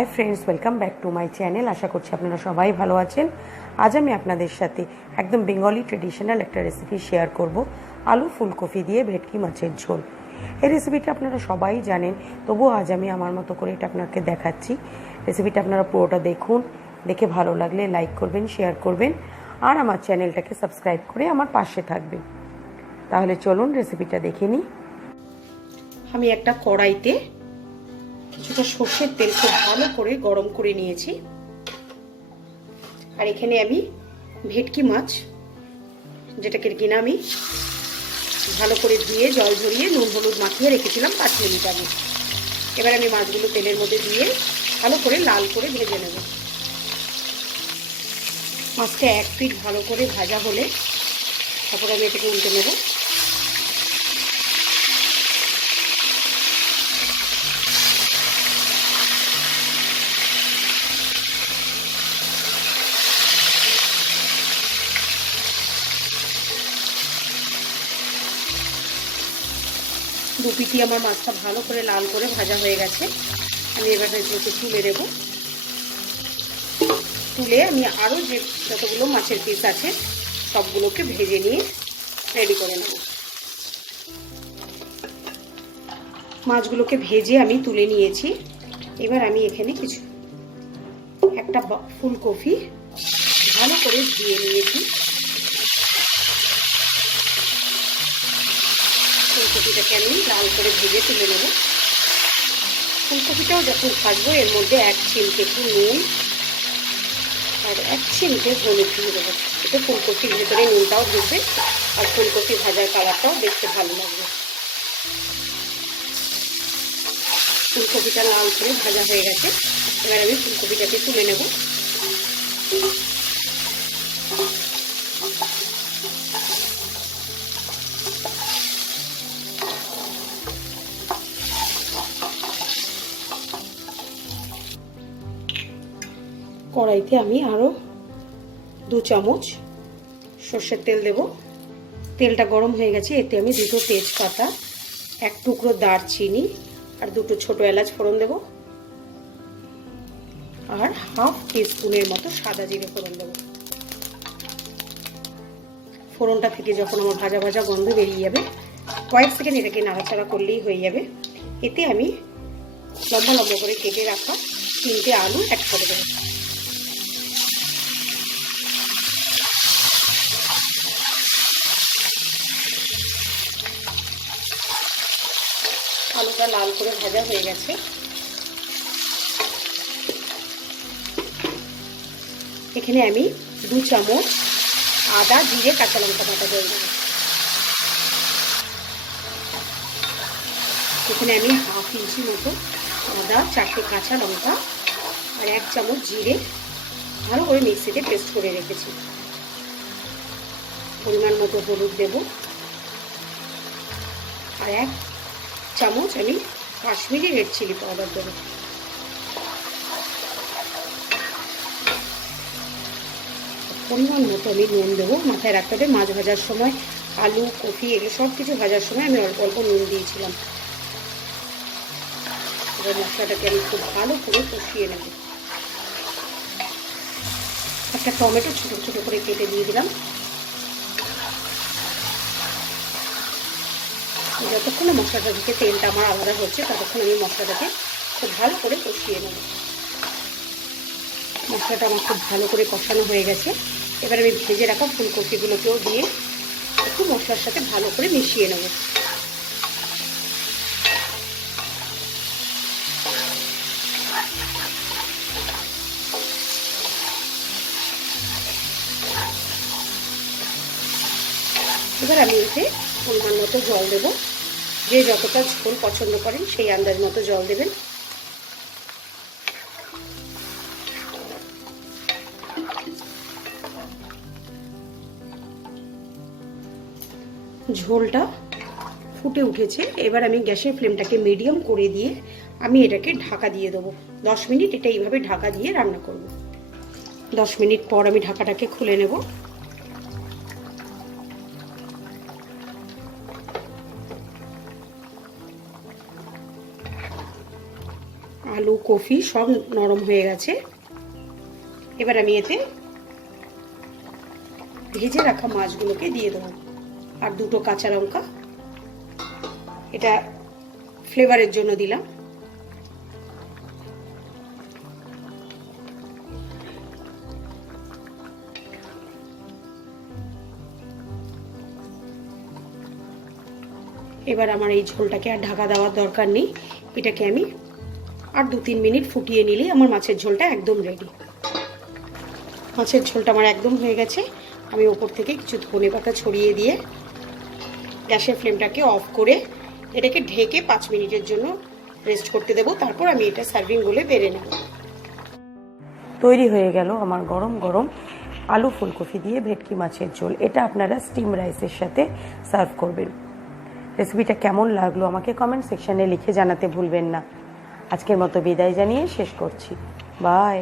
Hi friends, welcome back to my channel. आशा করছি আপনারা সবাই ভালো আছেন। আজ আমি আপনাদের সাথে একদম বেঙ্গলি ট্রেডিশনাল একটা রেসিপি শেয়ার করব, আলু ফুলকপি দিয়ে ভেটকি মাছের ঝোল। এই রেসিপিটা আপনারা সবাই জানেন, তবুও আজ আমি আমার মতো করে এটা আপনাকে দেখাচ্ছি। রেসিপিটা আপনারা পুরোটা দেখুন, দেখে ভালো লাগলে লাইক করবেন, শেয়ার করবেন আর আমার চ্যানেলটাকে সাবস্ক্রাইব করে আমার পাশে থাকবেন। তাহলে চলুন রেসিপিটা দেখে নিই। আমি একটা কড়াইতে কিছুটা সর্ষের তেল খুব ভালো করে গরম করে নিয়েছি। আর এখানে আমি ভেটকি মাছ, যেটাকে কিনা আমি ভালো করে ধুয়ে জল ঝরিয়ে নুন হলুদ মাখিয়ে রেখেছিলাম 5 মিনিট আগে। এবার আমি মাছগুলো তেলের মধ্যে দিয়ে ভালো করে লাল করে ভেজে নেব। মাছটা 1 পিঠ ভালো করে ভাজা হলে তারপর আমি এটাকে উল্টে নেব। দুপিটি আমার মাছটা ভালো করে লাল করে ভাজা হয়ে গেছে। আমি এবার এগুলোকে তুলে দেবো। তুলে আমি আরও যে যতগুলো মাছের পিস আছে সবগুলোকে ভেজে নিয়ে রেডি করে নেব। মাছগুলোকে ভেজে আমি তুলে নিয়েছি। এবার আমি এখানে একটা ফুলকপি ভালো করে ধুয়ে নিয়েছি। ফুলকপিটাকে আমি লাল করে ভেজে তুলে নেব। ফুলকপিটাও যখন ভাজবো এর মধ্যে 1 চিমটে একটু নুন আর 1 চিমটে হলুদ দিয়ে দেবো। এতে ফুলকপির ভেতরে নুনটাও ঢুকবে আর ফুলকপি ভাজার কালারটাও দেখতে ভালো লাগবে। ফুলকপিটা লাল করে ভাজা হয়ে গেছে। এবার আমি ফুলকপিটাকে তুলে নেব। কড়াইতে আমি আরও 2 চামচ সর্ষের তেল দেব। তেলটা গরম হয়ে গেছে। এতে আমি 2টো তেজপাতা, 1 টুকরো দারচিনি আর 2টো ছোট এলাচ ফোড়ন দেব আর হাফ টিস্পুনের মতো সাদা জিরে ফোড়ন দেব। ফোড়নটা থেকে যখন আমার ভাজা ভাজা গন্ধ বেরিয়ে যাবে, কয়েক সেকেন্ড এটাকে নাড়াচাড়া করলেই হয়ে যাবে। এতে আমি লম্বা লম্বা করে কেটে রাখা 3টে আলু অ্যাড করে দেবো। আলুটা লাল করে ভাজা হয়ে গেছে। এখানে আমি 2 চামচ আদা জিরে কাঁচা লঙ্কা বাটা দিয়ে দেবো। এখানে আমি হাফ ইঞ্চি মতো আদা, 4টে কাঁচা লঙ্কা আর 1 চামচ জিরে ভালো করে মিক্সিতে পেস্ট করে রেখেছি। পরিমাণ মতো হলুদ দেব আর 1 চামচ আমি কাশ্মীরি রেড চিলি পাউডার দেবো। পরিমাণ মতো আমি নুন দেবো। মাথায় রাখতে হবে মাছ ভাজার সময়, আলু কফি এগুলো সব কিছু ভাজার সময় আমি অল্প অল্প নুন দিয়েছিলাম। এবার মশলাটাকে আমি খুব ভালো করে কষিয়ে নেব। একটা টমেটো ছোটো ছোটো করে কেটে দিয়ে দিলাম। যতক্ষণ মশলাটা থেকে তেলটা আমার আলাদা হচ্ছে ততক্ষণ আমি মশলাটাকে খুব ভালো করে কষিয়ে নেব। মশলাটা আমার খুব ভালো করে কষানো হয়ে গেছে। এবার আমি ভেজে রাখা ফুলকপিগুলোকেও দিয়ে একটু মশলার সাথে ভালো করে মিশিয়ে নেব। এবার আমি এতে পরিমাণ মতো জল দেব। যে যতটা ঝোল পছন্দ করেন সেই আন্দাজ মতো জল দেবেন। ঝোলটা ফুটে উঠেছে। এবার আমি গ্যাসের ফ্লেমটাকে মিডিয়াম করে দিয়ে আমি এটাকে ঢাকা দিয়ে দেবো। 10 মিনিট এটা এইভাবে ঢাকা দিয়ে রান্না করব। 10 মিনিট পর আমি ঢাকাটাকে খুলে নেব। আলু কফি সব নরম হয়ে গেছে। এবার আমি এতে ভেজে রাখা মাছগুলোকে দিয়ে দেবো, আর দুটো কাঁচা লঙ্কা, এটা ফ্লেভারের জন্য দিলাম। এবার আমার এই ঝোলটাকে আর ঢাকা দেওয়ার দরকার নেই, এটাকে আমি আর 2-3 মিনিট ফুটিয়ে নিলেই আমার মাছের ঝোলটা একদম রেডি। মাছের ঝোলটা আমার একদম হয়ে গেছে। আমি ওপর থেকে কিছু ধনেপাতা ছড়িয়ে দিয়ে গ্যাসের ফ্লেমটাকে অফ করে এটাকে ঢেকে 5 মিনিটের জন্য রেস্ট করতে দেবো। তারপর আমি এটা সার্ভিং বলে বেড়ে নেব। তৈরি হয়ে গেল আমার গরম গরম আলু ফুলকপি দিয়ে ভেটকি মাছের ঝোল। এটা আপনারা স্টিম রাইসের সাথে সার্ভ করবেন। রেসিপিটা কেমন লাগলো আমাকে কমেন্ট সেকশনে লিখে জানাতে ভুলবেন না। আজকের মতো বিদায় জানিয়ে শেষ করছি। বাই।